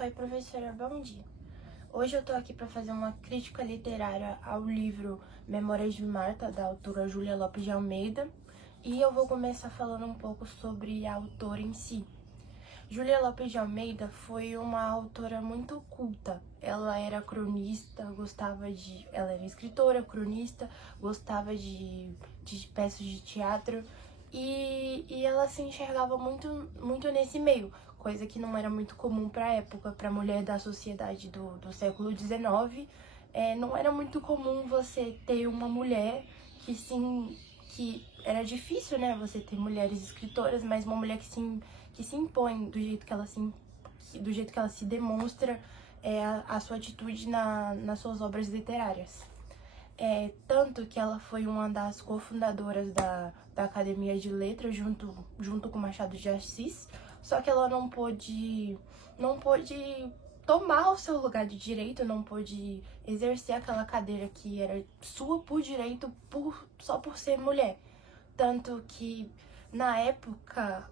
Oi, professora, bom dia. Hoje eu tô aqui para fazer uma crítica literária ao livro Memórias de Marta, da autora Júlia Lopes de Almeida, e eu vou começar falando um pouco sobre a autora em si. Júlia Lopes de Almeida foi uma autora muito culta. Ela era cronista, ela era escritora, cronista, gostava de peças de teatro e ela se enxergava muito nesse meio, coisa que não era muito comum para a época, para a mulher da sociedade do século XIX. Não era muito comum você ter uma mulher que era difícil, né? Você ter mulheres escritoras, mas uma mulher que se impõe do jeito que ela se demonstra a sua atitude nas suas obras literárias. Tanto que ela foi uma das cofundadoras da Academia de Letras junto com Machado de Assis, só que ela não pôde tomar o seu lugar de direito, não pôde exercer aquela cadeira que era sua por direito só por ser mulher. Tanto que na época,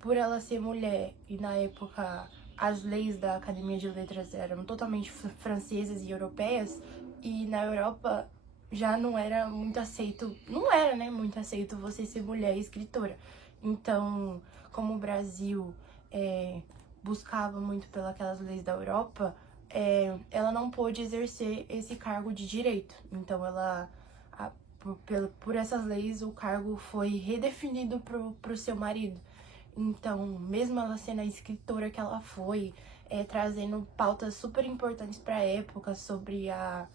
por ela ser mulher e na época as leis da Academia de Letras eram totalmente francesas e europeias, e na Europa já não era muito aceito, não era, né, muito aceito você ser mulher escritora. Então, como o Brasil buscava muito pelas leis da Europa, ela não pôde exercer esse cargo de direito. Então, por essas leis, o cargo foi redefinido pro seu marido. Então, mesmo ela sendo a escritora que ela foi, trazendo pautas super importantes para a época sobre a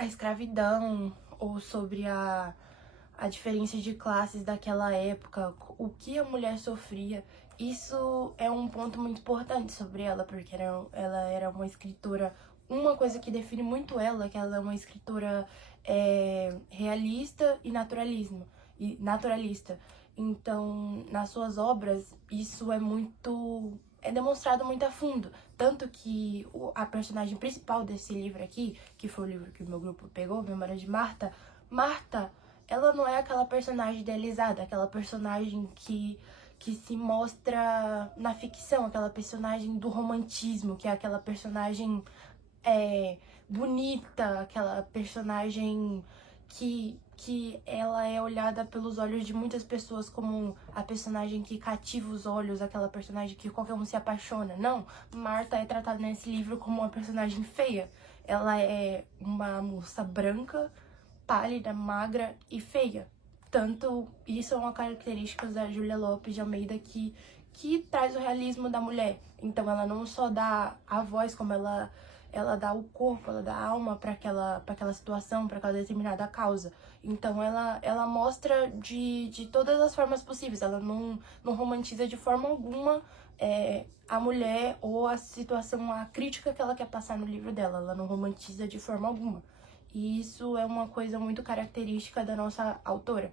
escravidão ou sobre a diferença de classes daquela época, o que a mulher sofria, isso é um ponto muito importante sobre ela, porque ela era uma escritora. Uma coisa que define muito ela é que ela é uma escritora realista e naturalista. Então, nas suas obras, isso é demonstrado muito a fundo. Tanto que a personagem principal desse livro aqui, que foi o livro que o meu grupo pegou, Memória de Marta, ela não é aquela personagem idealizada, aquela personagem que se mostra na ficção, aquela personagem do romantismo, que é aquela personagem bonita, aquela personagem que ela é olhada pelos olhos de muitas pessoas como a personagem que cativa os olhos, aquela personagem que qualquer um se apaixona. Não, Marta é tratada nesse livro como uma personagem feia. Ela é uma moça branca, pálida, magra e feia. Tanto isso é uma característica da Júlia Lopes de Almeida que traz o realismo da mulher. Então ela não só dá a voz, como ela dá o corpo, ela dá a alma para aquela situação, para aquela determinada causa. Então ela mostra de todas as formas possíveis. Ela não romantiza de forma alguma a mulher ou a situação, a crítica que ela quer passar no livro dela. Ela não romantiza de forma alguma. E isso é uma coisa muito característica da nossa autora,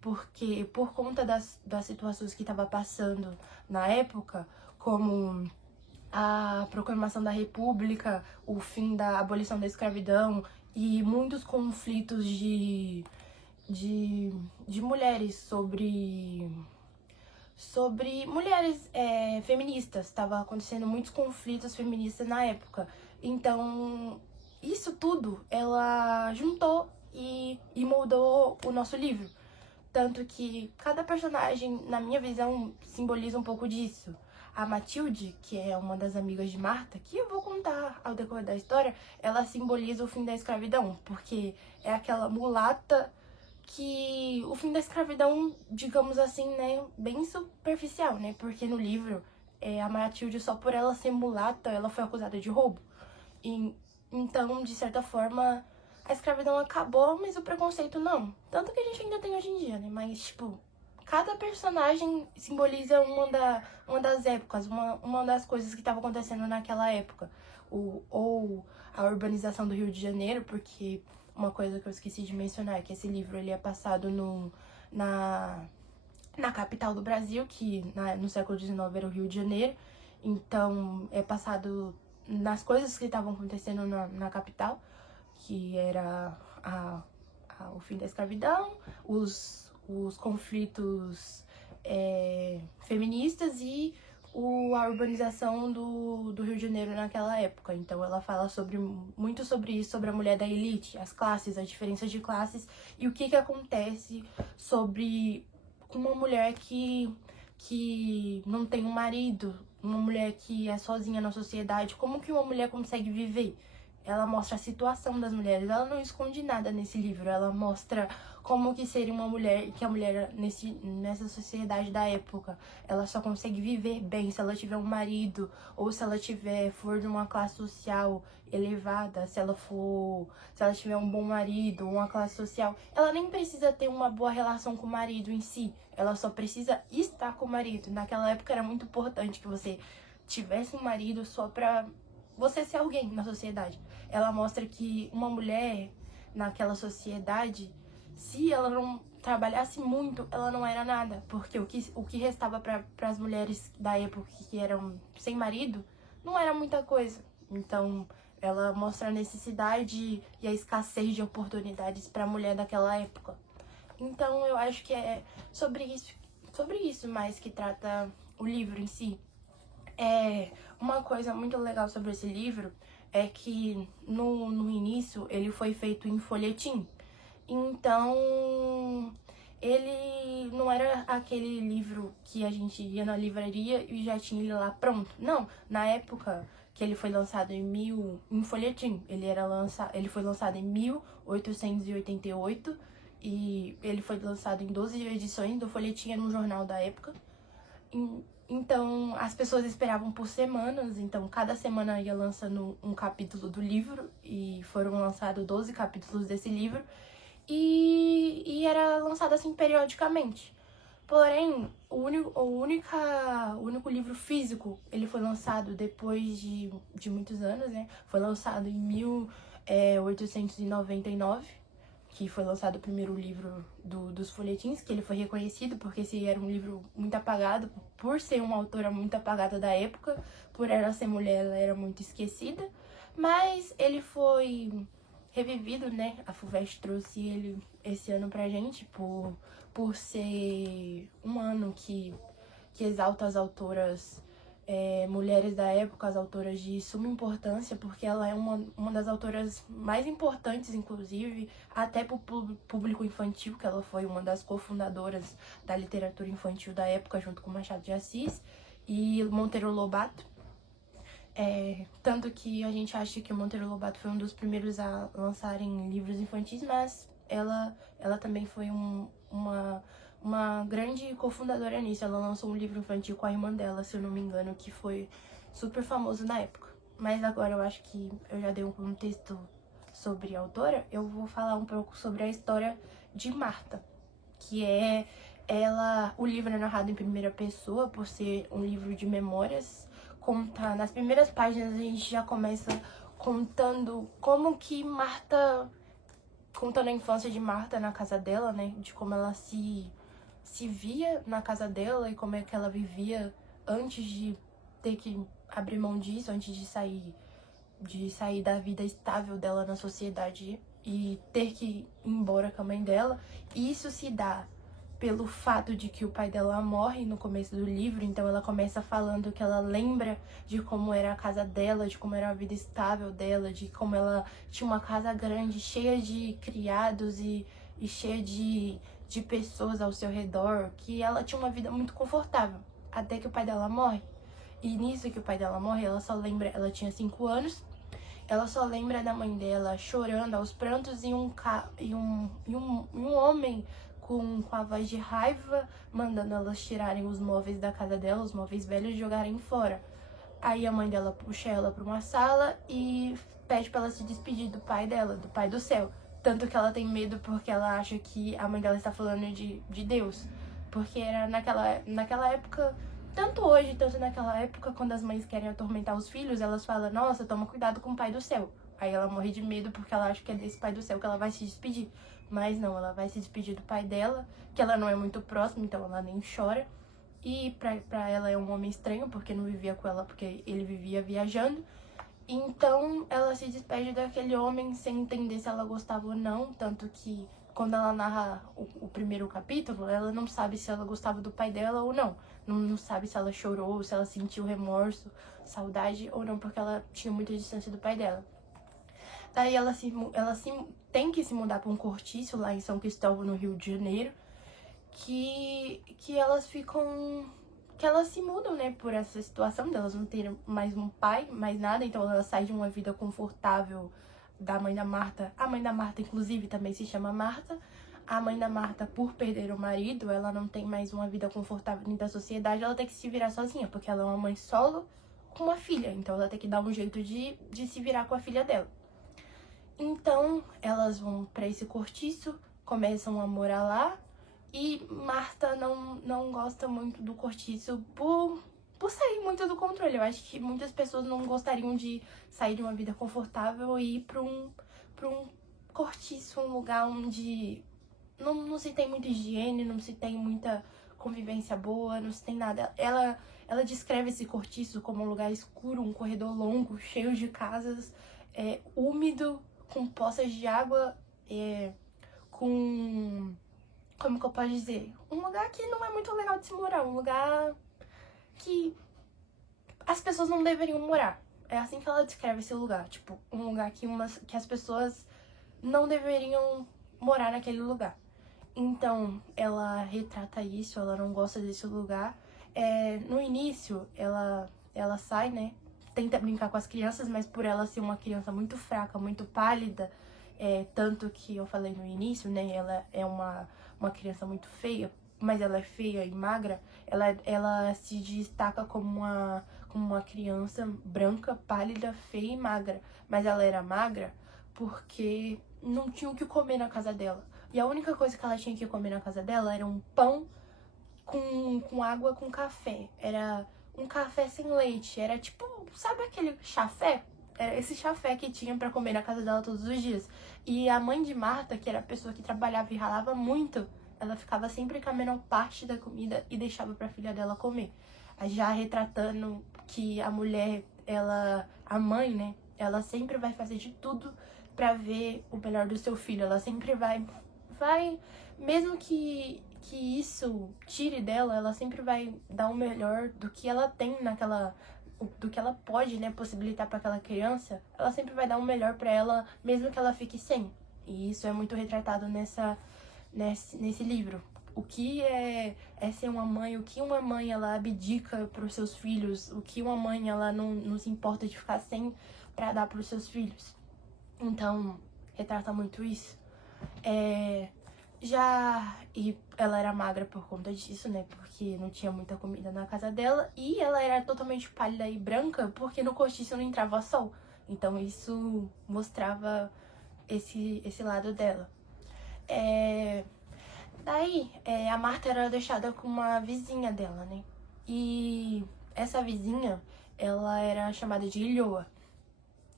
porque por conta das situações que estava passando na época, como a proclamação da República, o fim da abolição da escravidão e muitos conflitos de mulheres sobre mulheres feministas. Estava acontecendo muitos conflitos feministas na época. Então, isso tudo ela juntou e moldou o nosso livro. Tanto que cada personagem, na minha visão, simboliza um pouco disso. A Matilde, que é uma das amigas de Marta, que eu vou contar ao decorrer da história, ela simboliza o fim da escravidão, porque é aquela mulata que o fim da escravidão, digamos assim, né, bem superficial, né? Porque no livro, a Matilde, só por ela ser mulata, ela foi acusada de roubo. E, então, de certa forma, a escravidão acabou, mas o preconceito não. Tanto que a gente ainda tem hoje em dia, né? Mas, tipo, cada personagem simboliza uma das épocas, uma das coisas que estava acontecendo naquela época. Ou a urbanização do Rio de Janeiro, porque uma coisa que eu esqueci de mencionar é que esse livro ele é passado na capital do Brasil, que no século XIX era o Rio de Janeiro. Então, é passado nas coisas que estavam acontecendo na capital, que era o fim da escravidão, os conflitos feministas e a urbanização do Rio de Janeiro naquela época. Então ela fala muito sobre isso, sobre a mulher da elite, as classes, as diferenças de classes e o que acontece sobre uma mulher que não tem um marido, uma mulher que é sozinha na sociedade, como que uma mulher consegue viver? Ela mostra a situação das mulheres, ela não esconde nada nesse livro, ela mostra como que seria uma mulher, que a mulher nessa sociedade da época, ela só consegue viver bem se ela tiver um marido, ou se ela for de uma classe social elevada, se ela tiver um bom marido, uma classe social, ela nem precisa ter uma boa relação com o marido em si, ela só precisa estar com o marido. Naquela época era muito importante que você tivesse um marido só pra você ser alguém na sociedade. Ela mostra que uma mulher naquela sociedade, se ela não trabalhasse muito, ela não era nada, porque o que restava para as mulheres da época que eram sem marido não era muita coisa. Então ela mostra a necessidade e a escassez de oportunidades para a mulher daquela época. Então eu acho que é sobre isso mais que trata o livro em si. Uma coisa muito legal sobre esse livro é que no início ele foi feito em folhetim. Então ele não era aquele livro que a gente ia na livraria e já tinha ele lá pronto. Não, na época que ele foi lançado em folhetim, ele foi lançado em 1888 e ele foi lançado em 12 edições do folhetim, era um jornal da época. Então, as pessoas esperavam por semanas, então cada semana ia lançando um capítulo do livro, e foram lançados 12 capítulos desse livro, e era lançado assim periodicamente. Porém, o único livro físico, ele foi lançado depois de muitos anos, né? Foi lançado em 1899, que foi lançado o primeiro livro dos folhetins, que ele foi reconhecido porque esse era um livro muito apagado, por ser uma autora muito apagada da época, por ela ser mulher, ela era muito esquecida, mas ele foi revivido, né? A FUVEST trouxe ele esse ano pra gente, por ser um ano que exalta as autoras mulheres da época, as autoras de suma importância, porque ela é uma das autoras mais importantes, inclusive, até para o público infantil, que ela foi uma das cofundadoras da literatura infantil da época, junto com Machado de Assis e Monteiro Lobato. Tanto que a gente acha que o Monteiro Lobato foi um dos primeiros a lançarem livros infantis, mas ela também foi uma grande cofundadora nisso. Ela lançou um livro infantil com a irmã dela, se eu não me engano, que foi super famoso na época. Mas agora eu acho que eu já dei um contexto sobre a autora, eu vou falar um pouco sobre a história de Marta, que o livro é narrado em primeira pessoa, por ser um livro de memórias. Nas primeiras páginas a gente já começa contando como que Marta, contando a infância de Marta na casa dela, né, de como ela se via na casa dela e como é que ela vivia antes de ter que abrir mão disso, antes de sair da vida estável dela na sociedade e ter que ir embora com a mãe dela. E isso se dá pelo fato de que o pai dela morre no começo do livro, então ela começa falando que ela lembra de como era a casa dela, de como era a vida estável dela, de como ela tinha uma casa grande, cheia de criados e cheia de pessoas ao seu redor, que ela tinha uma vida muito confortável, até que o pai dela morre. E nisso que o pai dela morre, ela só lembra, ela tinha 5 anos, ela só lembra da mãe dela chorando aos prantos e um homem com a voz de raiva, mandando elas tirarem os móveis da casa dela, os móveis velhos, e jogarem fora. Aí a mãe dela puxa ela pra uma sala e pede pra ela se despedir do pai dela, do pai do céu. Tanto que ela tem medo porque ela acha que a mãe dela está falando de Deus. Porque era naquela época, tanto hoje, tanto naquela época, quando as mães querem atormentar os filhos, elas falam, nossa, toma cuidado com o pai do céu. Aí ela morre de medo porque ela acha que é desse pai do céu que ela vai se despedir. Mas não, ela vai se despedir do pai dela, que ela não é muito próxima, então ela nem chora. E pra ela é um homem estranho, porque não vivia com ela, porque ele vivia viajando. Então ela se despede daquele homem sem entender se ela gostava ou não, tanto que quando ela narra o primeiro capítulo, ela não sabe se ela gostava do pai dela ou não. não sabe se ela chorou, se ela sentiu remorso, saudade ou não, porque ela tinha muita distância do pai dela. Daí ela tem que se mudar para um cortiço lá em São Cristóvão, no Rio de Janeiro, que elas ficam... que elas se mudam, né, por essa situação delas não terem mais um pai, mais nada. Então ela sai de uma vida confortável da mãe da Marta. A mãe da Marta, inclusive, também se chama Marta. A mãe da Marta, por perder o marido, ela não tem mais uma vida confortável dentro da sociedade, ela tem que se virar sozinha, porque ela é uma mãe solo com uma filha, então ela tem que dar um jeito de se virar com a filha dela. Então, elas vão pra esse cortiço, começam a morar lá, e Marta não gosta muito do cortiço por sair muito do controle. Eu acho que muitas pessoas não gostariam de sair de uma vida confortável e ir pra um cortiço, um lugar onde não se tem muita higiene, não se tem muita convivência boa, não se tem nada. Ela descreve esse cortiço como um lugar escuro, um corredor longo, cheio de casas, úmido, com poças de água, com... como que eu posso dizer? Um lugar que não é muito legal de se morar, um lugar que as pessoas não deveriam morar. É assim que ela descreve esse lugar, tipo, um lugar que as pessoas não deveriam morar naquele lugar. Então, ela retrata isso, ela não gosta desse lugar. No início, ela sai, né? Tenta brincar com as crianças, mas por ela ser uma criança muito fraca, muito pálida, tanto que eu falei no início, né? Ela é uma criança muito feia, mas ela é feia e magra. Ela se destaca como uma criança branca, pálida, feia e magra. Mas ela era magra porque não tinha o que comer na casa dela. E a única coisa que ela tinha que comer na casa dela era um pão com água com café. Era um café sem leite. Era tipo, sabe aquele chafé? Era esse chafé que tinha pra comer na casa dela todos os dias. E a mãe de Marta, que era a pessoa que trabalhava e ralava muito, ela ficava sempre com a menor parte da comida e deixava pra filha dela comer. Já retratando que a mulher, a mãe, né? Ela sempre vai fazer de tudo pra ver o melhor do seu filho. Ela sempre vai, mesmo que isso tire dela, ela sempre vai dar o melhor do que ela tem do que ela pode, né, possibilitar para aquela criança. Ela sempre vai dar o melhor para ela, mesmo que ela fique sem. E isso é muito retratado nesse livro. O que é ser uma mãe, o que uma mãe ela abdica para os seus filhos, o que uma mãe ela não se importa de ficar sem para dar para os seus filhos. Então, retrata muito isso. E ela era magra por conta disso, né? Porque não tinha muita comida na casa dela. E ela era totalmente pálida e branca porque no cortiço não entrava sol. Então isso mostrava esse lado dela. Daí, a Marta era deixada com uma vizinha dela, né? E essa vizinha, ela era chamada de Ilhoa.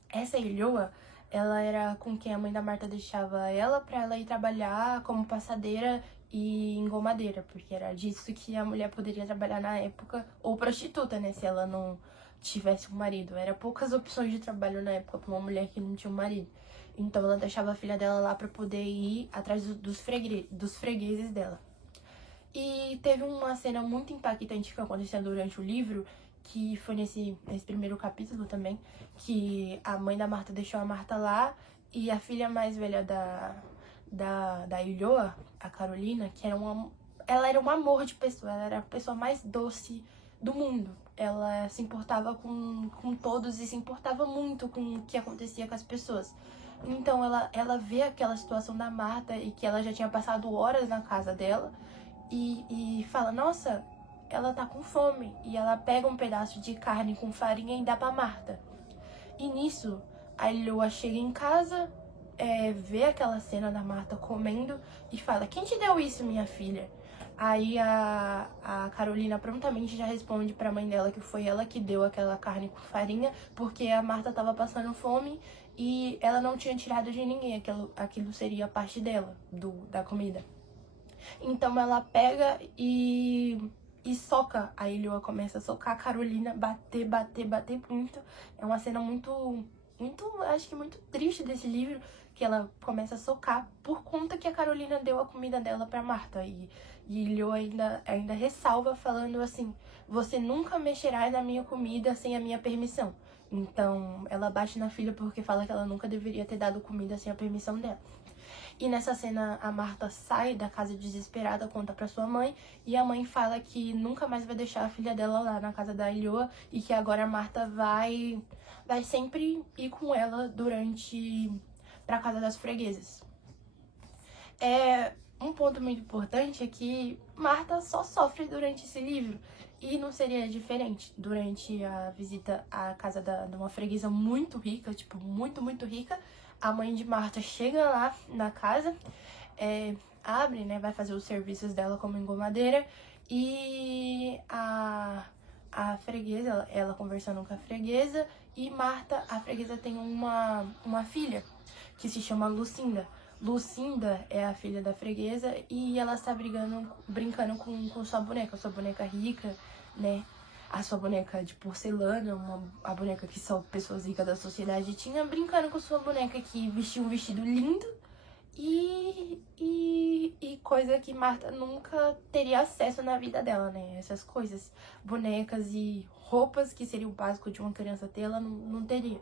Essa Ilhoa, ela era com quem a mãe da Marta deixava ela pra ela ir trabalhar como passadeira e engomadeira, porque era disso que a mulher poderia trabalhar na época, ou prostituta, né, se ela não tivesse um marido. Era poucas opções de trabalho na época pra uma mulher que não tinha um marido. Então ela deixava a filha dela lá pra poder ir atrás dos fregueses dela. E teve uma cena muito impactante que aconteceu durante o livro, que foi nesse primeiro capítulo também, que a mãe da Marta deixou a Marta lá e a filha mais velha da Ilhoa, a Carolina, que ela era um amor de pessoa, ela era a pessoa mais doce do mundo. Ela se importava com todos e se importava muito com o que acontecia com as pessoas. Então ela vê aquela situação da Marta e que ela já tinha passado horas na casa dela e fala, nossa, ela tá com fome. E ela pega um pedaço de carne com farinha e dá pra Marta. E nisso, a Ilhoa chega em casa, vê aquela cena da Marta comendo e fala, quem te deu isso, minha filha? Aí a Carolina prontamente já responde pra mãe dela que foi ela que deu aquela carne com farinha, porque a Marta tava passando fome e ela não tinha tirado de ninguém, aquilo seria parte dela, da comida. Então ela pega e soca, a Ilhoa começa a socar a Carolina, bater muito. É uma cena muito acho que muito triste desse livro, que ela começa a socar por conta que a Carolina deu a comida dela pra Marta. E Leo ainda ressalva falando assim: você nunca mexerá na minha comida sem a minha permissão. Então ela bate na filha porque fala que ela nunca deveria ter dado comida sem a permissão dela. E nessa cena a Marta sai da casa desesperada, conta pra sua mãe, e a mãe fala que nunca mais vai deixar a filha dela lá na casa da Elioa e que agora a Marta vai sempre ir com ela pra casa das freguesas. Um ponto muito importante é que Marta só sofre durante esse livro. E não seria diferente durante a visita à casa de uma freguesa muito rica, tipo, muito, muito rica. A mãe de Marta chega lá na casa, abre, né, vai fazer os serviços dela como engomadeira. E a freguesa, ela conversando com a freguesa, e Marta, a freguesa, tem uma filha que se chama Lucinda. Lucinda é a filha da freguesa e ela está brincando com sua boneca rica, né? A sua boneca de porcelana, a boneca que só pessoas ricas da sociedade tinham, brincando com sua boneca que vestia um vestido lindo e coisa que Marta nunca teria acesso na vida dela, né? Essas coisas, bonecas e roupas que seria o básico de uma criança ter, ela não teria.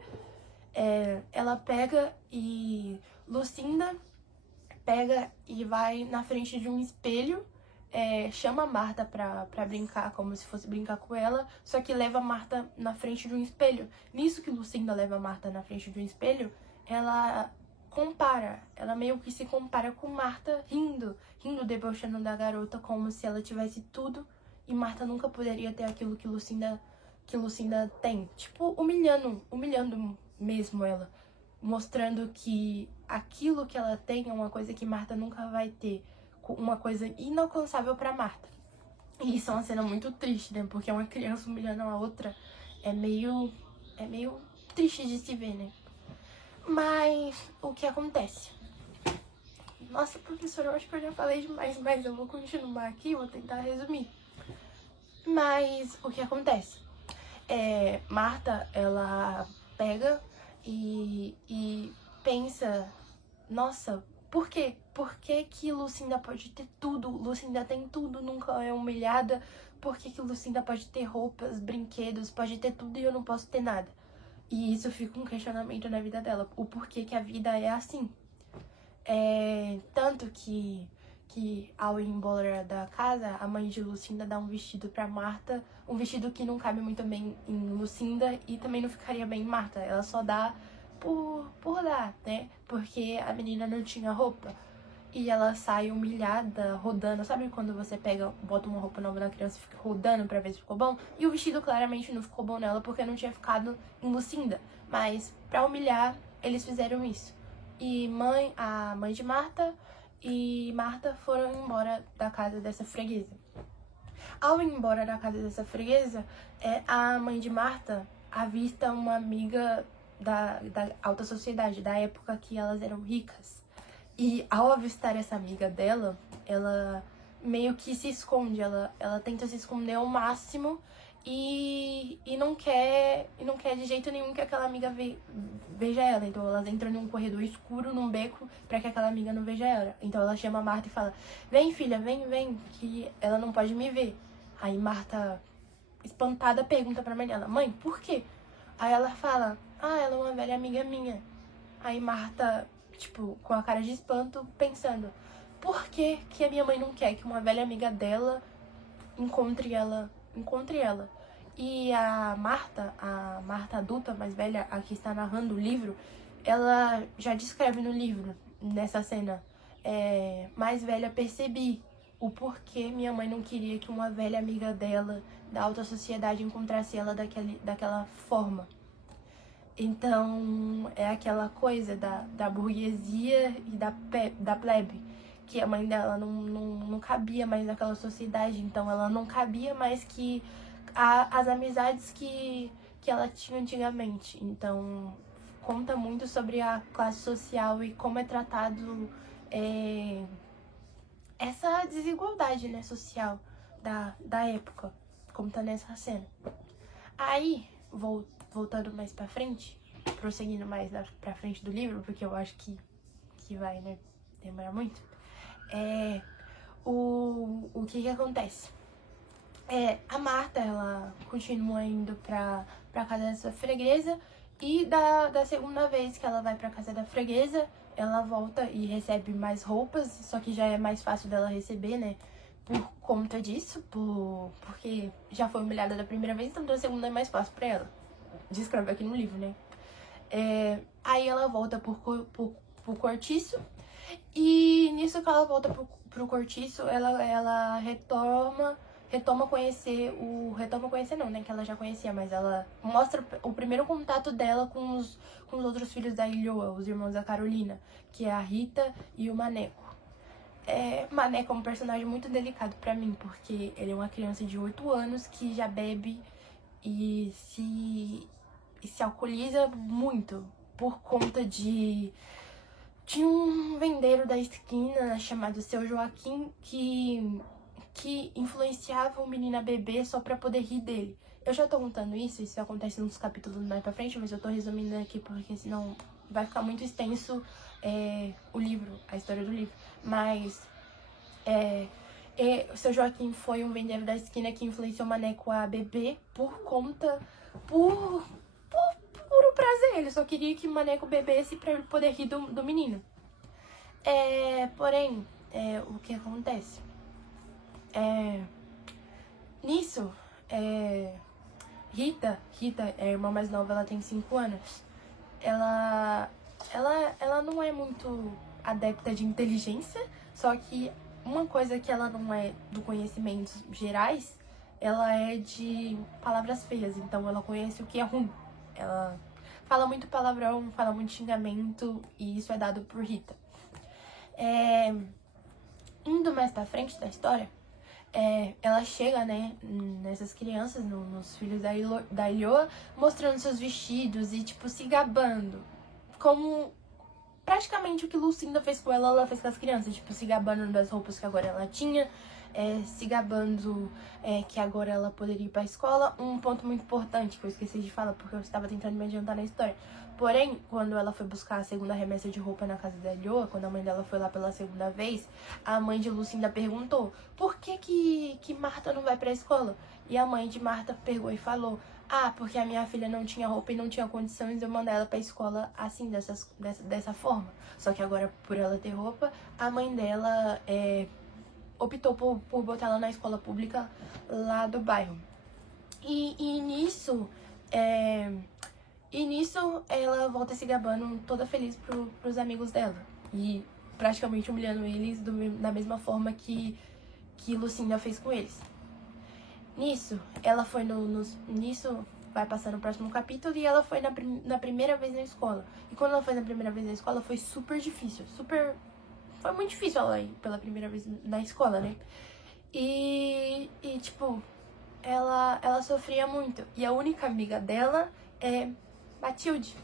Ela pega e Lucinda pega e vai na frente de um espelho, chama a Marta pra brincar, como se fosse brincar com ela, só que leva a Marta na frente de um espelho. Nisso que Lucinda leva a Marta na frente de um espelho, ela meio que se compara com Marta, rindo, debochando da garota, como se ela tivesse tudo e Marta nunca poderia ter aquilo que Lucinda tem. Tipo, humilhando mesmo ela, mostrando que aquilo que ela tem é uma coisa que Marta nunca vai ter, uma coisa inalcançável pra Marta. E isso é uma cena muito triste, né? Porque uma criança humilhando a outra é meio triste de se ver, né? Mas o que acontece? Nossa, professora, eu acho que eu já falei demais, mas eu vou continuar aqui, vou tentar resumir. Mas o que acontece? Marta, ela pega e pensa, nossa, por quê? Por que Lucinda pode ter tudo? Lucinda tem tudo, nunca é humilhada. Por que Lucinda pode ter roupas, brinquedos, pode ter tudo e eu não posso ter nada? E isso fica um questionamento na vida dela, o porquê que a vida é assim. Tanto que ao ir embora da casa, a mãe de Lucinda dá um vestido pra Marta, um vestido que não cabe muito bem em Lucinda e também não ficaria bem em Marta. Ela só dá por dar, né? Porque a menina não tinha roupa. E ela sai humilhada, rodando. Sabe quando você bota uma roupa nova na criança e fica rodando pra ver se ficou bom? E o vestido claramente não ficou bom nela porque não tinha ficado em Lucinda. Mas pra humilhar, eles fizeram isso. E a mãe de Marta e Marta foram embora da casa dessa freguesa. Ao ir embora da casa dessa freguesa, a mãe de Marta avista uma amiga da alta sociedade, da época que elas eram ricas. E ao avistar essa amiga dela, ela meio que se esconde, ela tenta se esconder ao máximo e não quer de jeito nenhum que aquela amiga veja ela. Então elas entram num corredor escuro, num beco, pra que aquela amiga não veja ela. Então ela chama a Marta e fala: vem filha, vem, que ela não pode me ver. Aí Marta, espantada, pergunta pra mãe dela: mãe, por quê? Aí ela fala: ela é uma velha amiga minha. Aí Marta, tipo, com a cara de espanto, pensando: por que a minha mãe não quer que uma velha amiga dela encontre ela? E a Marta adulta, mais velha, a que está narrando o livro, ela já descreve no livro, nessa cena: mais velha, percebi o porquê minha mãe não queria que uma velha amiga dela, da alta sociedade, encontrasse ela daquela forma. Então, é aquela coisa da burguesia e da plebe, que a mãe dela não cabia mais naquela sociedade, então ela não cabia mais que as amizades que ela tinha antigamente. Então, conta muito sobre a classe social e como é tratado essa desigualdade, né, social da época, como tá nessa cena. Aí, voltando mais pra frente, prosseguindo mais pra frente do livro, porque eu acho que vai, né, demorar muito. O que acontece? A Marta, ela continua indo pra casa dessa freguesa, e da segunda vez que ela vai pra casa da freguesa, ela volta e recebe mais roupas, só que já é mais fácil dela receber, né, por conta disso, porque já foi humilhada da primeira vez, então da segunda é mais fácil pra ela. Descreve aqui no livro, né. Aí ela volta pro cortiço, e nisso que ela volta pro cortiço, ela retoma conhecer não, né, que ela já conhecia, mas ela mostra o primeiro contato dela com os outros filhos da Ilhoa, os irmãos da Carolina, que é a Rita e o Maneco. Maneco é um personagem muito delicado pra mim, porque ele é uma criança de 8 anos que já bebe e se alcooliza muito por conta de um vendeiro da esquina chamado Seu Joaquim que influenciava o menino a beber só pra poder rir dele. Eu já tô contando isso acontece nos capítulos mais pra frente, mas eu tô resumindo aqui porque senão vai ficar muito extenso o livro, a história do livro. Mas o Seu Joaquim foi um vendeiro da esquina que influenciou o Maneco a beber por puro prazer. Ele só queria que o Maneco bebesse pra ele poder rir do menino. Porém, o que acontece? Nisso, Rita é a irmã mais nova, ela tem 5 anos. Ela não é muito adepta de inteligência, só que uma coisa que ela não é do conhecimentos gerais, ela é de palavras feias, então ela conhece o que é ruim. Ela fala muito palavrão, fala muito xingamento, e isso é dado por Rita. Indo mais pra frente da história, ela chega, né, nessas crianças, nos filhos da Ilhoa, mostrando seus vestidos e, tipo, se gabando. Como praticamente o que Lucinda fez com ela fez com as crianças. Tipo, se gabando das roupas que agora ela tinha, se gabando que agora ela poderia ir pra escola. Um ponto muito importante que eu esqueci de falar, porque eu estava tentando me adiantar na história. Porém, quando ela foi buscar a segunda remessa de roupa na casa da Ilhoa, quando a mãe dela foi lá pela segunda vez, a mãe de Lucinda perguntou: por que Marta não vai pra escola? E a mãe de Marta pegou e falou: porque a minha filha não tinha roupa e não tinha condições de eu mandar ela pra escola assim, dessa forma. Só que agora, por ela ter roupa, a mãe dela optou por botar ela na escola pública lá do bairro. E nisso ela volta se gabando toda feliz pros amigos dela. E praticamente humilhando eles da mesma forma que Lucinda fez com eles. Nisso, ela foi nisso, vai passando o próximo capítulo, e ela foi na primeira vez na escola. E quando ela foi na primeira vez na escola, foi super difícil, foi muito difícil ela ir pela primeira vez na escola, né? E tipo, ela sofria muito. E a única amiga dela é Matilde,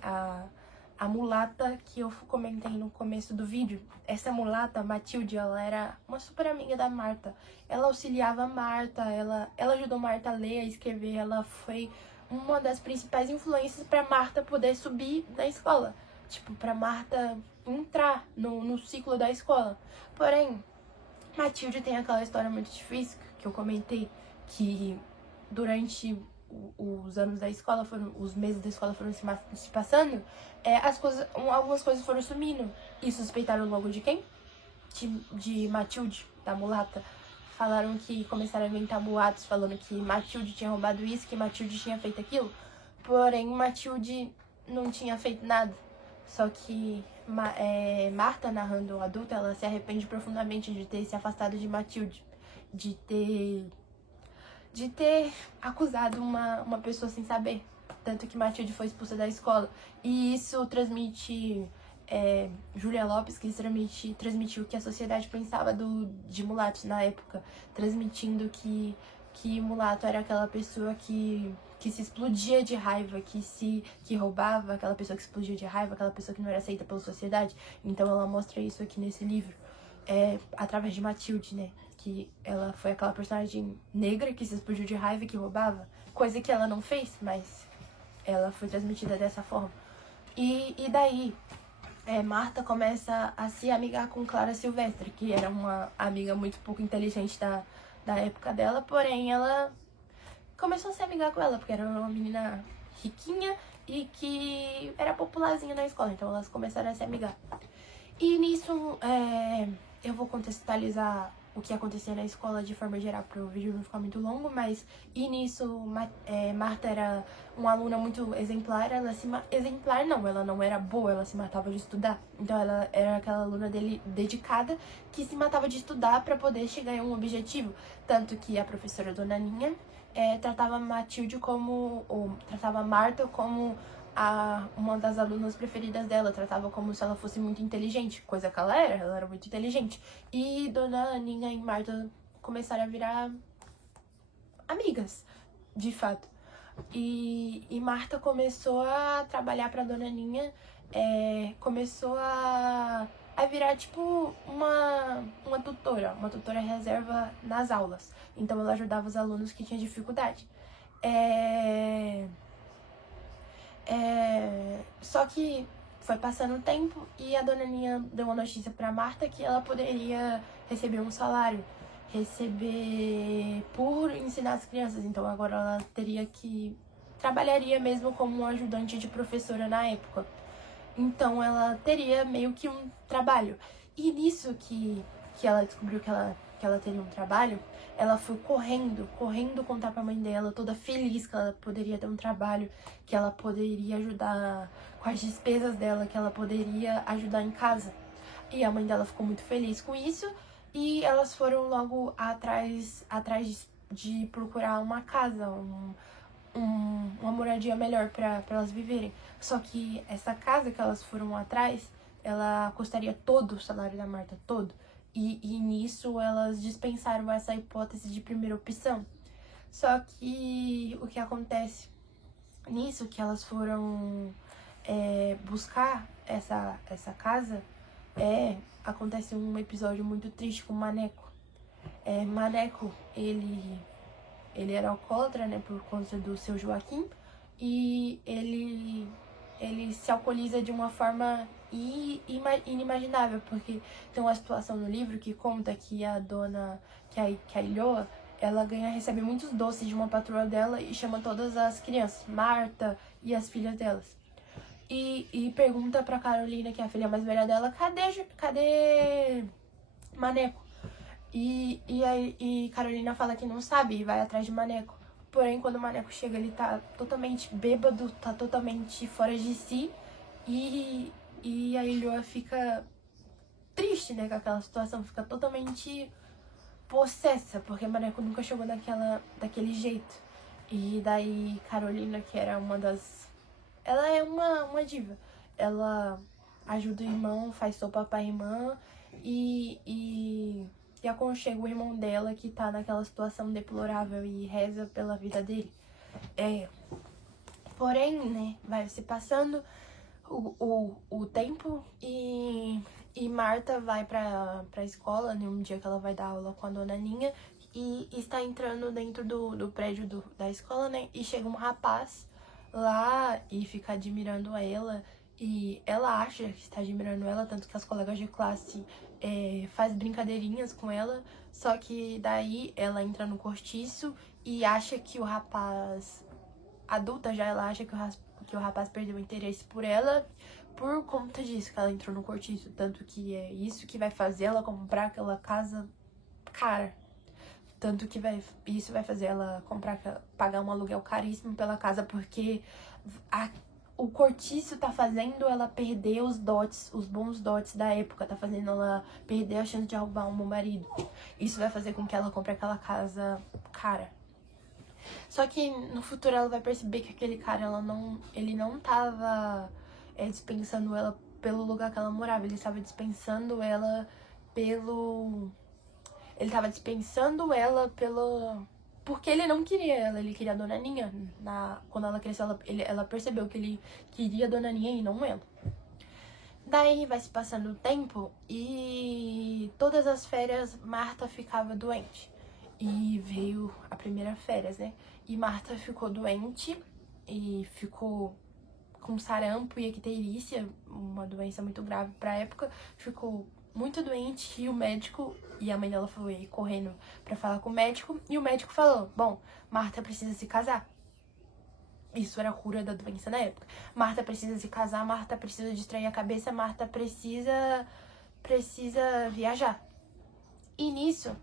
a mulata que eu comentei no começo do vídeo. Essa mulata, Matilde, ela era uma super amiga da Marta. Ela auxiliava a Marta, ela ajudou Marta a ler, a escrever. Ela foi uma das principais influências pra Marta poder subir na escola. Tipo, pra Marta entrar no ciclo da escola. Porém, Matilde tem aquela história muito difícil que eu comentei, que durante os anos da escola, os meses da escola foram se passando, algumas coisas foram sumindo. E suspeitaram logo de quem? De Matilde, da mulata. Falaram que começaram a inventar boatos falando que Matilde tinha roubado isso, que Matilde tinha feito aquilo. Porém, Matilde não tinha feito nada. Só que Marta, narrando adulta, ela se arrepende profundamente de ter se afastado de Matilde. De ter acusado uma pessoa sem saber. Tanto que Matilde foi expulsa da escola. E isso transmite... Júlia Lopes, que transmitiu o que a sociedade pensava de mulatos na época. Transmitindo que mulato era aquela pessoa que se explodia de raiva, que roubava, aquela pessoa que explodia de raiva, aquela pessoa que não era aceita pela sociedade. Então ela mostra isso aqui nesse livro, através de Matilde, né? Que ela foi aquela personagem negra que se explodiu de raiva e que roubava, coisa que ela não fez, mas ela foi transmitida dessa forma. E daí, Marta começa a se amigar com Clara Silvestre, que era uma amiga muito pouco inteligente da época dela, porém ela começou a se amigar com ela, porque era uma menina riquinha e que era popularzinha na escola, então elas começaram a se amigar. E nisso, eu vou contextualizar o que acontecia na escola de forma geral para o vídeo não ficar muito longo, mas Marta era uma aluna muito exemplar, exemplar não, ela não era boa, ela se matava de estudar. Então ela era aquela aluna dedicada que se matava de estudar para poder chegar a um objetivo. Tanto que a professora Dona Ninha tratava tratava Marta como uma das alunas preferidas dela, tratava como se ela fosse muito inteligente, coisa que ela era muito inteligente. E Dona Ninha e Marta começaram a virar amigas, de fato. E Marta começou a trabalhar pra Dona Ninha, começou a virar tipo uma tutora reserva nas aulas. Então ela ajudava os alunos que tinham dificuldade. Só que foi passando o tempo e a Dona Ninha deu uma notícia pra Marta que ela poderia receber um salário, receber por ensinar as crianças. Então agora ela trabalharia mesmo como uma ajudante de professora na época. Então ela teria meio que um trabalho. E nisso que ela descobriu que ela teria um trabalho, ela foi correndo contar pra mãe dela, toda feliz que ela poderia ter um trabalho, que ela poderia ajudar com as despesas dela, que ela poderia ajudar em casa. E a mãe dela ficou muito feliz com isso, e elas foram logo atrás de procurar uma casa, uma moradia melhor para elas viverem. Só que essa casa que elas foram atrás, ela custaria todo o salário da Marta, todo. E nisso elas dispensaram essa hipótese de primeira opção. Só que o que acontece nisso, que elas foram buscar essa casa, acontece um episódio muito triste com o Maneco. Maneco, ele era alcoólatra, né, por conta do seu Joaquim, e ele se alcooliza de uma forma inimaginável, porque tem uma situação no livro que conta que que a Ilhoa, ela recebe muitos doces de uma patroa dela e chama todas as crianças, Marta e as filhas delas. E pergunta pra Carolina, que é a filha mais velha dela, cadê Maneco? E Carolina fala que não sabe e vai atrás de Maneco. Porém, quando o Maneco chega, ele tá totalmente bêbado, tá totalmente fora de si. E a Ilhoa fica triste, né, com aquela situação. Fica totalmente possessa, porque Maneco nunca chegou daquele jeito. E daí Carolina, que era uma das... Ela é uma diva. Ela ajuda o irmão, faz sopa pra irmã e aconchega o irmão dela que tá naquela situação deplorável e reza pela vida dele. Porém, né, vai se passando o tempo e Marta vai pra escola, né, um dia que ela vai dar aula com a Dona Ninha e está entrando dentro do prédio da escola, né, e chega um rapaz lá e fica admirando ela. E ela acha que está admirando ela, tanto que as colegas de classe faz brincadeirinhas com ela. Só que daí ela entra no cortiço e acha que o rapaz... Adulta já, ela acha que o rapaz perdeu o interesse por ela por conta disso, que ela entrou no cortiço. Tanto que é isso que vai fazer ela comprar aquela casa cara. Tanto que isso vai fazer ela pagar um aluguel caríssimo pela casa, porque o cortiço tá fazendo ela perder os bons dotes da época, tá fazendo ela perder a chance de arrumar um bom marido. Isso vai fazer com que ela compre aquela casa cara. Só que no futuro ela vai perceber que aquele cara, ele não tava dispensando ela pelo lugar que ela morava, ele estava dispensando ela porque ele não queria ela, ele queria a Dona Ninha. Quando ela cresceu, ela percebeu que ele queria a Dona Ninha e não ela. Daí vai se passando o tempo e todas as férias Marta ficava doente. E veio a primeira férias, né? E Marta ficou doente e ficou com sarampo e icterícia, uma doença muito grave pra época, ficou muito doente e o médico, e a mãe dela foi correndo pra falar com o médico, e o médico falou, bom, Marta precisa se casar. Isso era a cura da doença na época. Marta precisa se casar, Marta precisa distrair a cabeça, Marta precisa viajar. E nisso,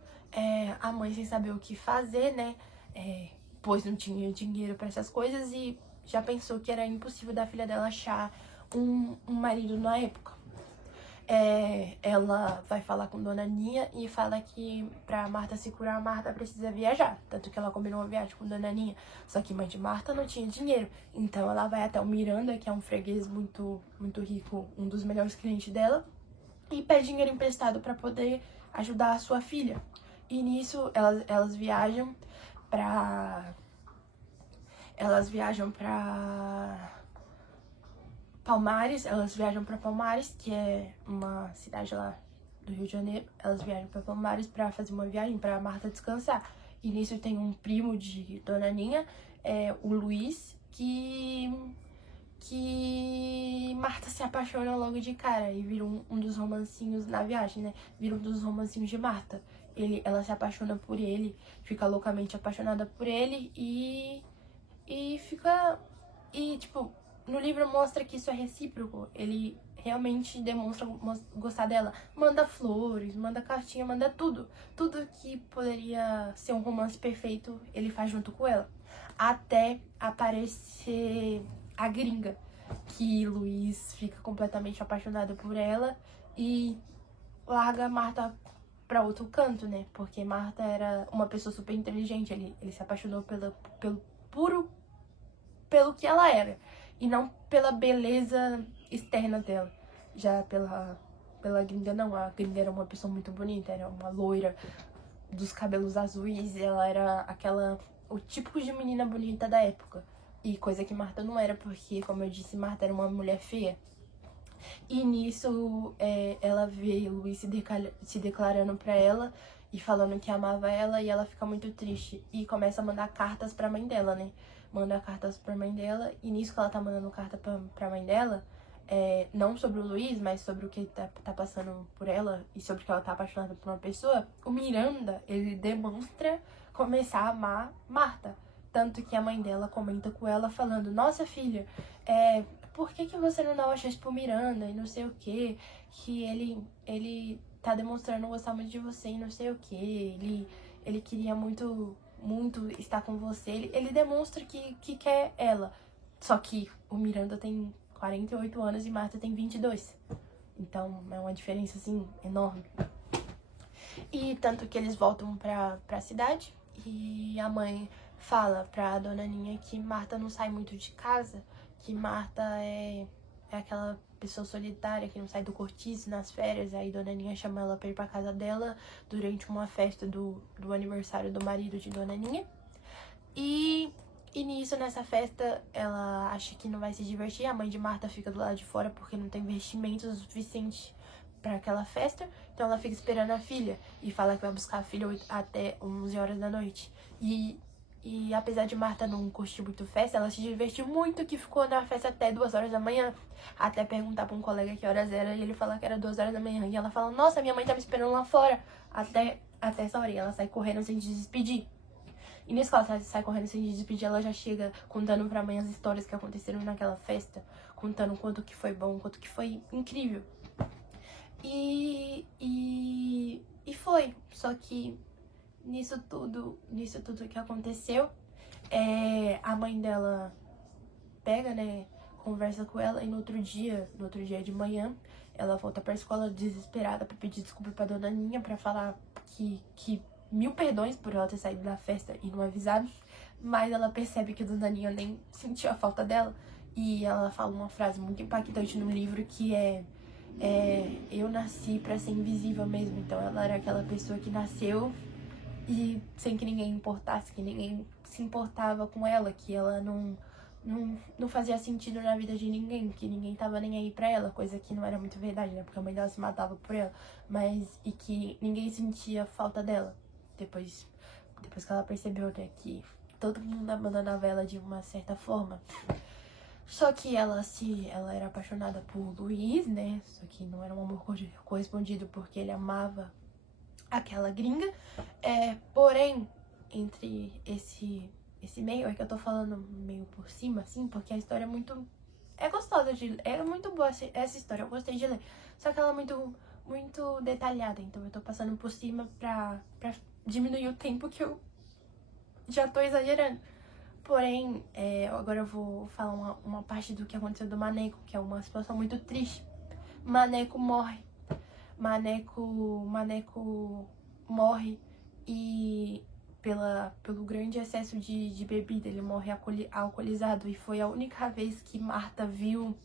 a mãe sem saber o que fazer, né, pois não tinha dinheiro pra essas coisas e já pensou que era impossível da filha dela achar um marido na época. Ela vai falar com Dona Ninha e fala que pra Marta se curar, Marta precisa viajar. Tanto que ela combinou uma viagem com Dona Ninha. Só que mãe de Marta não tinha dinheiro. Então ela vai até o Miranda, que é um freguês muito, muito rico, um dos melhores clientes dela, e pede dinheiro emprestado pra poder ajudar a sua filha. E nisso elas viajam pra... Palmares, elas viajam pra Palmares, que é uma cidade lá do Rio de Janeiro. Elas viajam pra Palmares pra fazer uma viagem pra Marta descansar. E nisso tem um primo de Dona Ninha, o Luiz, que Marta se apaixona logo de cara e vira um dos romancinhos na viagem, né? Vira um dos romancinhos de Marta. Ela se apaixona por ele, fica loucamente apaixonada por ele e fica... E, tipo, no livro mostra que isso é recíproco. Ele realmente demonstra gostar dela. Manda flores, manda cartinha, manda tudo. Tudo que poderia ser um romance perfeito, ele faz junto com ela. Até aparecer a gringa, que Luiz fica completamente apaixonado por ela e larga Marta pra outro canto, né? Porque Marta era uma pessoa super inteligente. Ele se apaixonou pelo que ela era e não pela beleza externa dela. Já pela gringa não, a gringa era uma pessoa muito bonita, era uma loira dos cabelos azuis, ela era o típico de menina bonita da época. E coisa que Marta não era, porque, como eu disse, Marta era uma mulher feia. E nisso, ela vê Luiz se declarando pra ela e falando que amava ela, e ela fica muito triste. E começa a mandar cartas pra mãe dela, né? Manda cartas pra mãe dela, e nisso que ela tá mandando carta pra mãe dela, não sobre o Luiz, mas sobre o que tá passando por ela, e sobre que ela tá apaixonada por uma pessoa, o Miranda, ele demonstra começar a amar Marta. Tanto que a mãe dela comenta com ela falando, nossa filha, por que você não dá uma chance pro Miranda e não sei o que ele tá demonstrando gostar muito de você e não sei o que, ele queria muito estar com você, ele demonstra que quer ela. Só que o Miranda tem 48 anos e Marta tem 22. Então é uma diferença assim enorme. E tanto que eles voltam pra cidade e a mãe fala pra Dona Ninha que Marta não sai muito de casa, que Marta é aquela pessoa solitária que não sai do cortiço nas férias. Aí Dona Ninha chama ela pra ir pra casa dela durante uma festa do aniversário do marido de Dona Ninha. E nisso, nessa festa, ela acha que não vai se divertir. A mãe de Marta fica do lado de fora porque não tem investimento o suficiente pra aquela festa. Então ela fica esperando a filha e fala que vai buscar a filha até 11 horas da noite. E apesar de Marta não curtir muito festa, ela se divertiu muito, que ficou na festa até 2 horas da manhã. Até perguntar pra um colega que horas era e ele falar que era 2 horas da manhã. E ela fala, nossa, minha mãe tá me esperando lá fora. Até essa hora. E ela sai correndo sem se despedir. E nisso que ela sai correndo sem se despedir, ela já chega contando pra mãe as histórias que aconteceram naquela festa. Contando quanto que foi bom, quanto que foi incrível. E foi. Só que nisso tudo que aconteceu, a mãe dela pega, né, conversa com ela, e no outro dia de manhã, ela volta pra escola desesperada pra pedir desculpa pra Dona Ninha, pra falar que 1000 perdões por ela ter saído da festa e não avisado, mas ela percebe que Dona Ninha nem sentiu a falta dela, e ela fala uma frase muito impactante no livro que eu nasci pra ser invisível mesmo. Então ela era aquela pessoa que nasceu e sem que ninguém importasse, que ninguém se importava com ela, que ela não fazia sentido na vida de ninguém, que ninguém tava nem aí pra ela, coisa que não era muito verdade, né, porque a mãe dela se matava por ela, e que ninguém sentia falta dela, depois que ela percebeu, né, que todo mundo amando a novela de uma certa forma. Só que ela era apaixonada por Luiz, né? Só que não era um amor correspondido porque ele amava aquela gringa. Porém, entre esse meio, é que eu tô falando meio por cima, assim, porque a história é muito... É gostosa de ler, é muito boa essa história, eu gostei de ler. Só que ela é muito detalhada, então eu tô passando por cima pra diminuir o tempo que eu já tô exagerando. Porém, agora eu vou falar uma parte do que aconteceu do Maneco, que é uma situação muito triste. Maneco morre. Maneco morre e pelo grande excesso de bebida, ele morre alcoolizado. E foi a única vez que Marta viu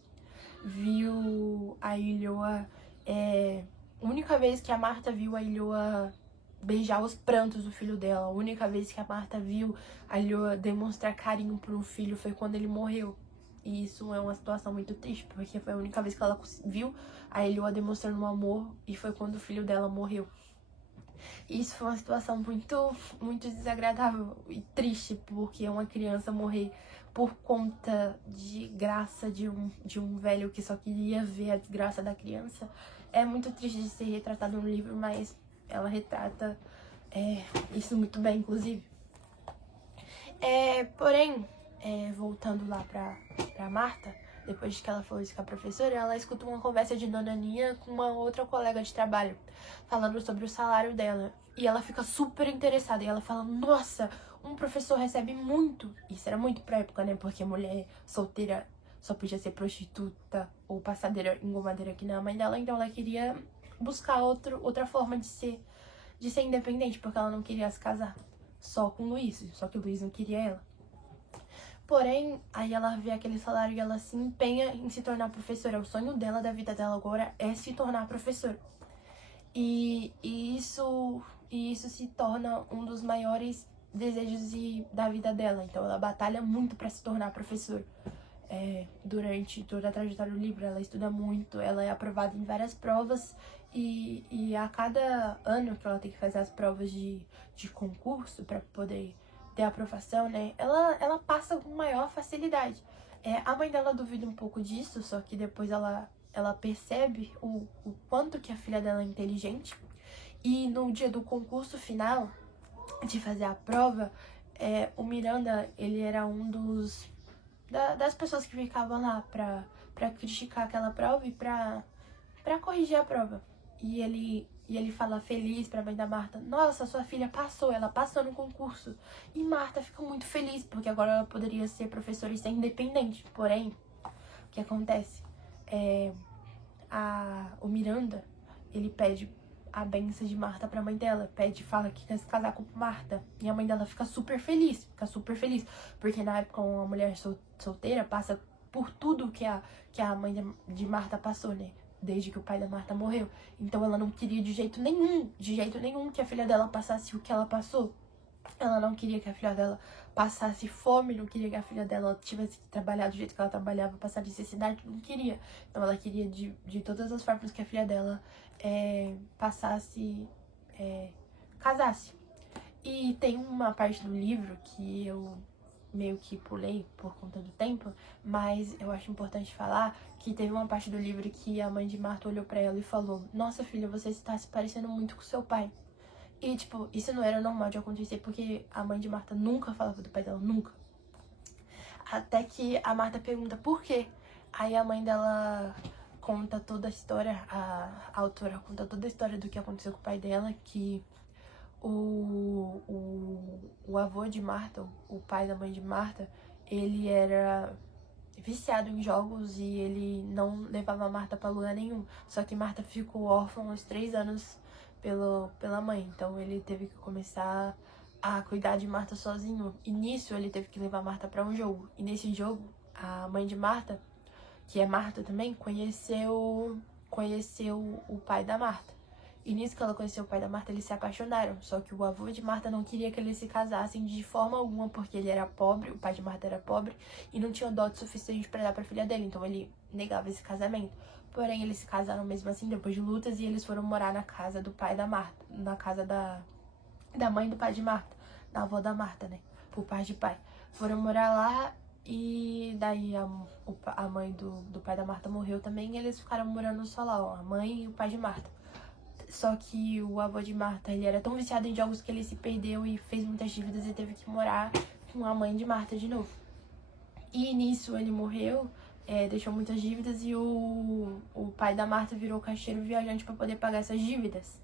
a Ilhoa, a única vez que a Marta viu a Ilhoa beijar os prantos do filho dela. A única vez que a Marta viu a Ilhoa demonstrar carinho por um filho foi quando ele morreu. E isso é uma situação muito triste, porque foi a única vez que ela viu a Ilhoa demonstrando um amor e foi quando o filho dela morreu. E isso foi uma situação muito desagradável e triste, porque uma criança morrer por conta de graça de um velho que só queria ver a desgraça da criança é muito triste de ser retratado no livro, mas ela retrata isso muito bem, inclusive. Porém, voltando lá pra Marta, depois que ela falou isso com a professora, ela escuta uma conversa de Dona Aninha com uma outra colega de trabalho, falando sobre o salário dela. E ela fica super interessada, e ela fala, nossa, um professor recebe muito. Isso era muito pra época, né, porque mulher solteira só podia ser prostituta ou passadeira, engomadeira que nem a mãe dela, então ela queria buscar outra forma de ser independente, porque ela não queria se casar só com o Luiz, só que o Luiz não queria ela. Porém, aí ela vê aquele salário e ela se empenha em se tornar professora. O sonho dela, da vida dela agora, é se tornar professora. E isso se torna um dos maiores desejos da vida dela. Então ela batalha muito para se tornar professora. Durante toda a trajetória do livro, ela estuda muito, ela é aprovada em várias provas e a cada ano que ela tem que fazer as provas de concurso para poder ter aprovação, né, ela passa com maior facilidade. A mãe dela duvida um pouco disso, só que depois ela percebe o quanto que a filha dela é inteligente. E no dia do concurso final, de fazer a prova, o Miranda, ele era um das pessoas que ficavam lá pra criticar aquela prova e pra corrigir a prova. E ele fala feliz pra mãe da Marta, nossa, sua filha passou, ela passou no concurso. E Marta fica muito feliz, porque agora ela poderia ser professora e ser independente. Porém, o que acontece? O Miranda, ele pede a benção de Marta pra mãe dela, fala que quer se casar com Marta. E a mãe dela fica super feliz, porque na época uma mulher solteira passa por tudo que a mãe de Marta passou, né? Desde que o pai da Marta morreu. Então ela não queria de jeito nenhum que a filha dela passasse o que ela passou. Ela não queria que a filha dela passasse fome, não queria que a filha dela tivesse que trabalhar do jeito que ela trabalhava, passar necessidade, não queria. Então ela queria de todas as formas que a filha dela casasse. E tem uma parte do livro que eu meio que pulei por conta do tempo, mas eu acho importante falar que teve uma parte do livro que a mãe de Marta olhou pra ela e falou, nossa filha, você está se parecendo muito com seu pai. E, tipo, isso não era normal de acontecer, porque a mãe de Marta nunca falava do pai dela, nunca. Até que a Marta pergunta por quê. Aí a mãe dela conta toda a história, a autora conta toda a história do que aconteceu com o pai dela, que o avô de Marta, o pai da mãe de Marta, ele era viciado em jogos e ele não levava a Marta pra lugar nenhum. Só que Marta ficou órfã aos 3 anos pela mãe. Então ele teve que começar a cuidar de Marta sozinho. E nisso ele teve que levar Marta pra um jogo. E nesse jogo, a mãe de Marta, que é Marta também, conheceu o pai da Marta. E nisso que ela conheceu o pai da Marta, eles se apaixonaram. Só que o avô de Marta não queria que eles se casassem de forma alguma, porque ele era pobre, o pai de Marta era pobre, e não tinha dote suficiente pra dar pra filha dele. Então ele negava esse casamento. Porém, eles se casaram mesmo assim, depois de lutas, e eles foram morar na casa do pai da Marta, na casa da mãe do pai de Marta, da avó da Marta, né? por parte de pai. Foram morar lá e daí a mãe do pai da Marta morreu também e eles ficaram morando só lá, ó, a mãe e o pai de Marta. Só que o avô de Marta, ele era tão viciado em jogos que ele se perdeu e fez muitas dívidas e teve que morar com a mãe de Marta de novo. E nisso ele morreu, deixou muitas dívidas e o pai da Marta virou caixeiro viajante para poder pagar essas dívidas.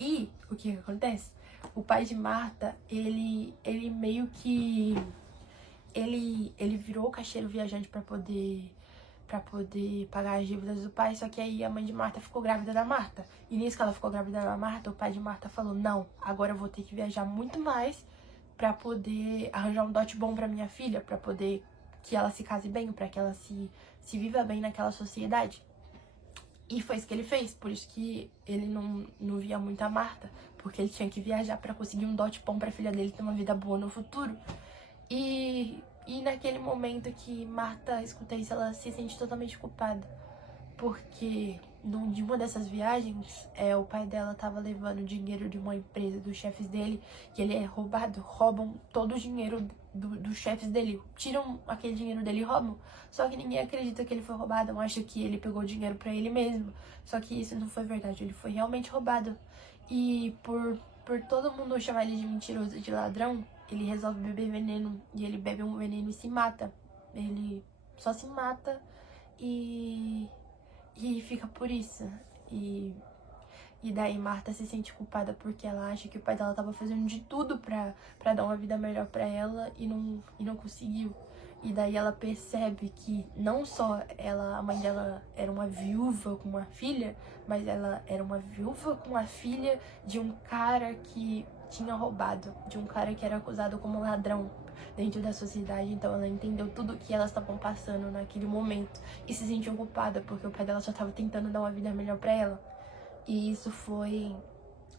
E o que acontece? O pai de Marta, ele meio que... Ele virou caixeiro viajante para poder pagar as dívidas do pai, só que aí a mãe de Marta ficou grávida da Marta. E nisso que ela ficou grávida da Marta, o pai de Marta falou, não, agora eu vou ter que viajar muito mais pra poder arranjar um dote bom pra minha filha, pra poder que ela se case bem, pra que ela se viva bem naquela sociedade. E foi isso que ele fez, por isso que ele não via muito a Marta, porque ele tinha que viajar pra conseguir um dote bom pra filha dele ter uma vida boa no futuro. E naquele momento que Marta escuta isso, ela se sente totalmente culpada. Porque de uma dessas viagens, o pai dela tava levando dinheiro de uma empresa dos chefes dele, que ele é roubado, roubam todo o dinheiro dos chefes dele, tiram aquele dinheiro dele e roubam. Só que ninguém acredita que ele foi roubado, acha que ele pegou o dinheiro pra ele mesmo. Só que isso não foi verdade, ele foi realmente roubado. E por todo mundo chamar ele de mentiroso e de ladrão, ele resolve beber veneno, e ele bebe um veneno e se mata. Ele só se mata e fica por isso. E daí Marta se sente culpada porque ela acha que o pai dela tava fazendo de tudo pra dar uma vida melhor pra ela e não conseguiu. E daí ela percebe que não só a mãe dela era uma viúva com uma filha, mas ela era uma viúva com a filha de um cara que tinha roubado, de um cara que era acusado como ladrão dentro da sociedade. Então ela entendeu tudo que elas estavam passando naquele momento e se sentiu culpada porque o pai dela só estava tentando dar uma vida melhor pra ela. E isso foi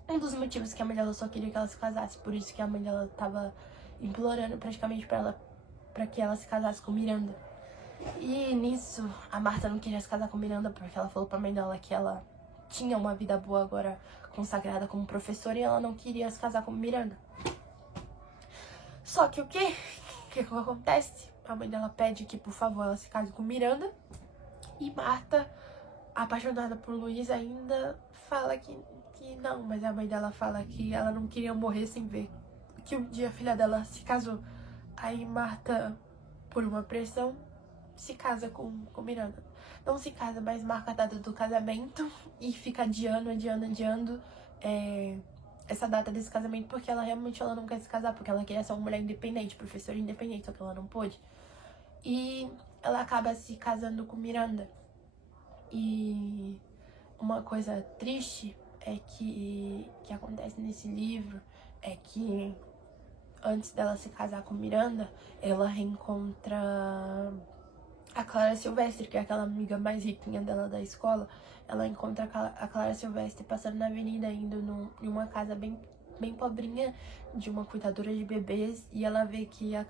um dos motivos que a mãe dela só queria que ela se casasse. Por isso que a mãe dela tava implorando praticamente pra que ela se casasse com Miranda. E nisso, a Marta não queria se casar com Miranda porque ela falou pra mãe dela que ela tinha uma vida boa agora consagrada como professora e ela não queria se casar com Miranda. Só que o que acontece? A mãe dela pede que, por favor, ela se case com Miranda. E Marta, apaixonada por Luiz, ainda fala que não. Mas a mãe dela fala que ela não queria morrer sem ver que um dia a filha dela se casou. Aí Marta, por uma pressão, se casa com Miranda. Não se casa, mas marca a data do casamento e fica adiando essa data desse casamento, porque ela realmente não quer se casar, porque ela queria ser uma mulher independente, professora independente, só que ela não pôde. E ela acaba se casando com Miranda. E uma coisa triste que acontece nesse livro é que antes dela se casar com Miranda, ela reencontra a Clara Silvestre, que é aquela amiga mais riquinha dela da escola. Ela encontra a Clara Silvestre passando na avenida, indo em uma casa bem pobrinha de uma cuidadora de bebês, e ela vê que a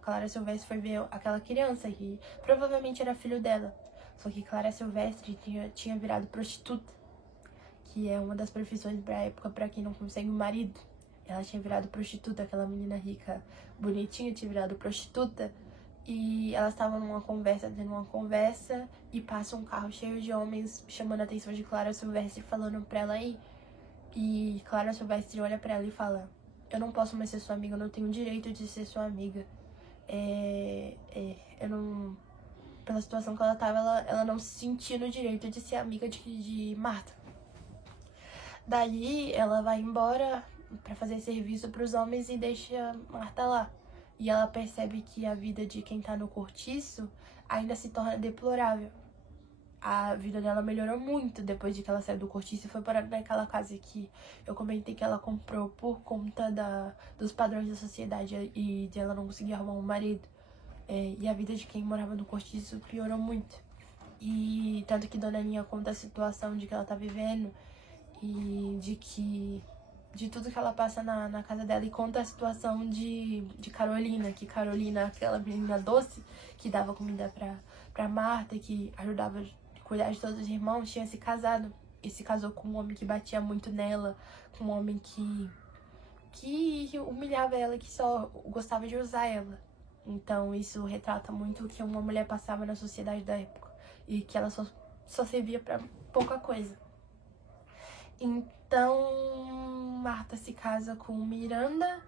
Clara Silvestre foi ver aquela criança, que provavelmente era filho dela. Só que Clara Silvestre tinha virado prostituta, que é uma das profissões pra época pra quem não consegue um marido. Ela tinha virado prostituta, aquela menina rica, bonitinha, tinha virado prostituta. E elas estavam tendo uma conversa, e passa um carro cheio de homens chamando a atenção de Clara Silvestre, falando pra ela ir. E Clara Silvestre olha pra ela e fala: eu não posso mais ser sua amiga, eu não tenho o direito de ser sua amiga. Eu não... Pela situação que ela tava, ela não se sentia no direito de ser amiga de Marta. Daí ela vai embora pra fazer serviço pros homens e deixa Marta lá. E ela percebe que a vida de quem tá no cortiço ainda se torna deplorável. A vida dela melhorou muito depois de que ela saiu do cortiço e foi parar naquela casa que eu comentei que ela comprou por conta dos padrões da sociedade e de ela não conseguir arrumar um marido. E a vida de quem morava no cortiço piorou muito. E tanto que Dona Aninha conta a situação de que ela tá vivendo e de tudo que ela passa na casa dela, e conta a situação de Carolina, que Carolina, aquela menina doce que dava comida pra Marta, que ajudava a cuidar de todos os irmãos, tinha se casado. E se casou com um homem que batia muito nela, com um homem que humilhava ela, que só gostava de usar ela. Então isso retrata muito o que uma mulher passava na sociedade da época. E que ela só servia pra pouca coisa. Então Marta se casa com Miranda.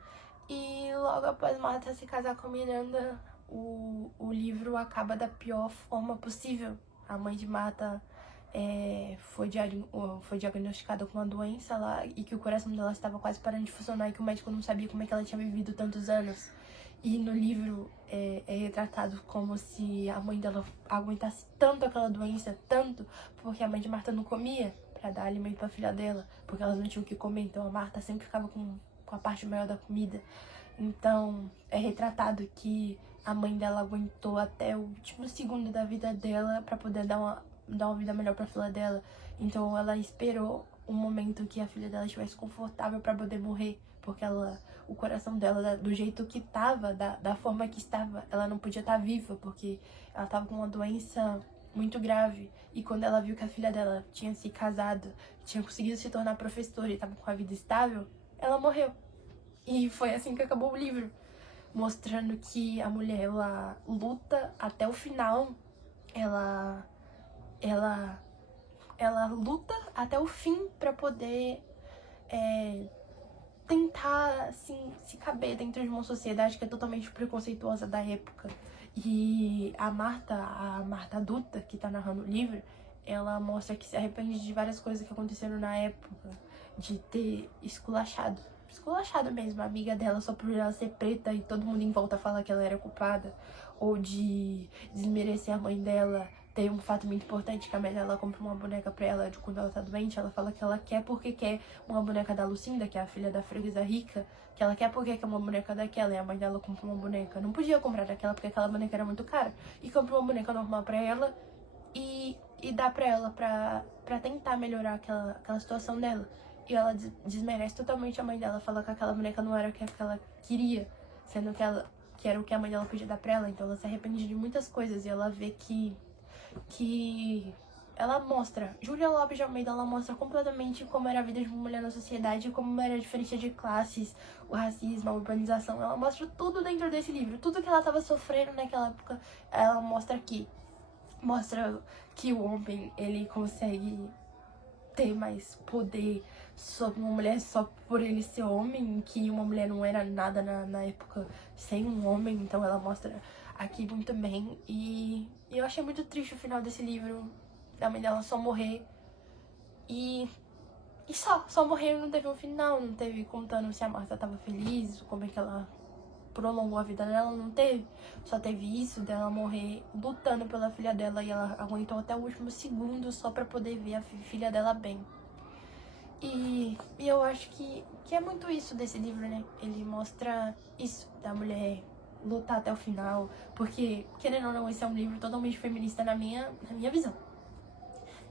E logo após Marta se casar com Miranda, o livro acaba da pior forma possível. A mãe de Marta foi diagnosticada com uma doença lá e que o coração dela estava quase parando de funcionar e que o médico não sabia como é que ela tinha vivido tantos anos. E no livro é retratado como se a mãe dela aguentasse tanto aquela doença, tanto, porque a mãe de Marta não comia pra dar alimento pra filha dela, porque elas não tinham o que comer, então a Marta sempre ficava com a parte maior da comida. Então é retratado que a mãe dela aguentou até o último segundo da vida dela pra poder dar uma vida melhor pra filha dela. Então ela esperou um momento que a filha dela estivesse confortável pra poder morrer, porque o coração dela, do jeito que tava, da forma que estava, ela não podia estar viva, porque ela tava com uma doença muito grave. E quando ela viu que a filha dela tinha se casado, tinha conseguido se tornar professora e tava com a vida estável, ela morreu. E foi assim que acabou o livro, mostrando que a mulher, ela luta até o final, ela luta até o fim pra poder tentar, assim, se caber dentro de uma sociedade que é totalmente preconceituosa da época. E a Marta adulta, que tá narrando o livro, ela mostra que se arrepende de várias coisas que aconteceram na época, de ter esculachado mesmo a amiga dela só por ela ser preta e todo mundo em volta falar que ela era culpada, ou de desmerecer a mãe dela. Tem um fato muito importante, que a mãe dela compra uma boneca pra ela de quando ela tá doente. Ela fala que ela quer porque quer uma boneca da Lucinda, que é a filha da freguesa rica, que ela quer porque quer uma boneca daquela, e a mãe dela compra uma boneca. Não podia comprar daquela porque aquela boneca era muito cara, e compra uma boneca normal pra ela e dá pra ela pra tentar melhorar aquela situação dela. E ela desmerece totalmente a mãe dela, fala que aquela boneca não era o que ela queria, sendo que era o que a mãe dela podia dar pra ela. Então ela se arrepende de muitas coisas e ela vê que ela mostra, Júlia Lopes de Almeida, ela mostra completamente como era a vida de uma mulher na sociedade, como era a diferença de classes, o racismo, a urbanização. Ela mostra tudo dentro desse livro, tudo que ela estava sofrendo naquela época, ela mostra aqui. Mostra que o homem, ele consegue ter mais poder sobre uma mulher só por ele ser homem, que uma mulher não era nada na época sem um homem. Então ela mostra aqui muito bem. E eu achei muito triste o final desse livro, da mãe dela só morrer. E só morrer, não teve um final, não teve contando se a Marta tava feliz, como é que ela prolongou a vida dela, não teve. Só teve isso dela morrer lutando pela filha dela, e ela aguentou até o último segundo só pra poder ver a filha dela bem. E eu acho que é muito isso desse livro, né? Ele mostra isso, da mulher lutar até o final, porque, querendo ou não, esse é um livro totalmente feminista na minha visão.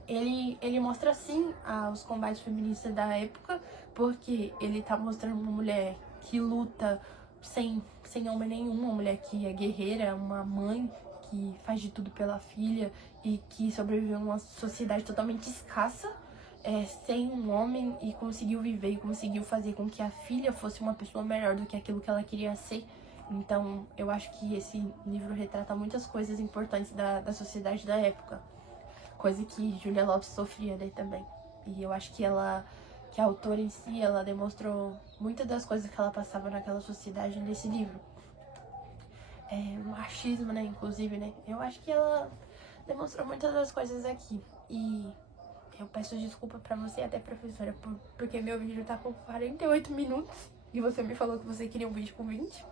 Ele mostra, sim, os combates feministas da época, porque ele tá mostrando uma mulher que luta sem homem nenhum, uma mulher que é guerreira, uma mãe que faz de tudo pela filha e que sobreviveu numa sociedade totalmente escassa, sem um homem, e conseguiu viver e conseguiu fazer com que a filha fosse uma pessoa melhor do que aquilo que ela queria ser. Então eu acho que esse livro retrata muitas coisas importantes da sociedade da época, coisa que Júlia Lopes sofria, né, também. E eu acho que a autora em si, ela demonstrou muitas das coisas que ela passava naquela sociedade nesse livro. Machismo, né, inclusive, né. Eu acho que ela demonstrou muitas das coisas aqui. E eu peço desculpa pra você, até professora, porque meu vídeo tá com 48 minutos e você me falou que você queria um vídeo com 20.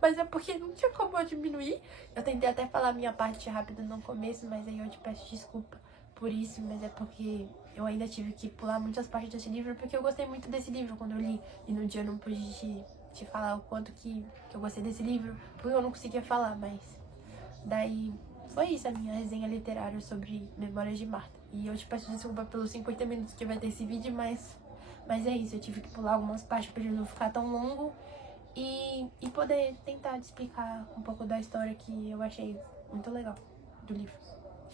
Mas é porque não tinha como eu diminuir. Eu tentei até falar a minha parte rápida no começo, mas aí eu te peço desculpa por isso. Mas é porque eu ainda tive que pular muitas partes desse livro, porque eu gostei muito desse livro quando eu li. E no dia eu não pude te falar o quanto que eu gostei desse livro, porque eu não conseguia falar, mas daí foi isso, a minha resenha literária sobre Memórias de Marta. E eu te peço desculpa pelos 50 minutos que vai ter esse vídeo, mas é isso, eu tive que pular algumas partes pra ele não ficar tão longo e poder tentar te explicar um pouco da história que eu achei muito legal do livro.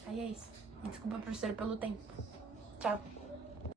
Aí é isso. E desculpa, professora, pelo tempo. Tchau.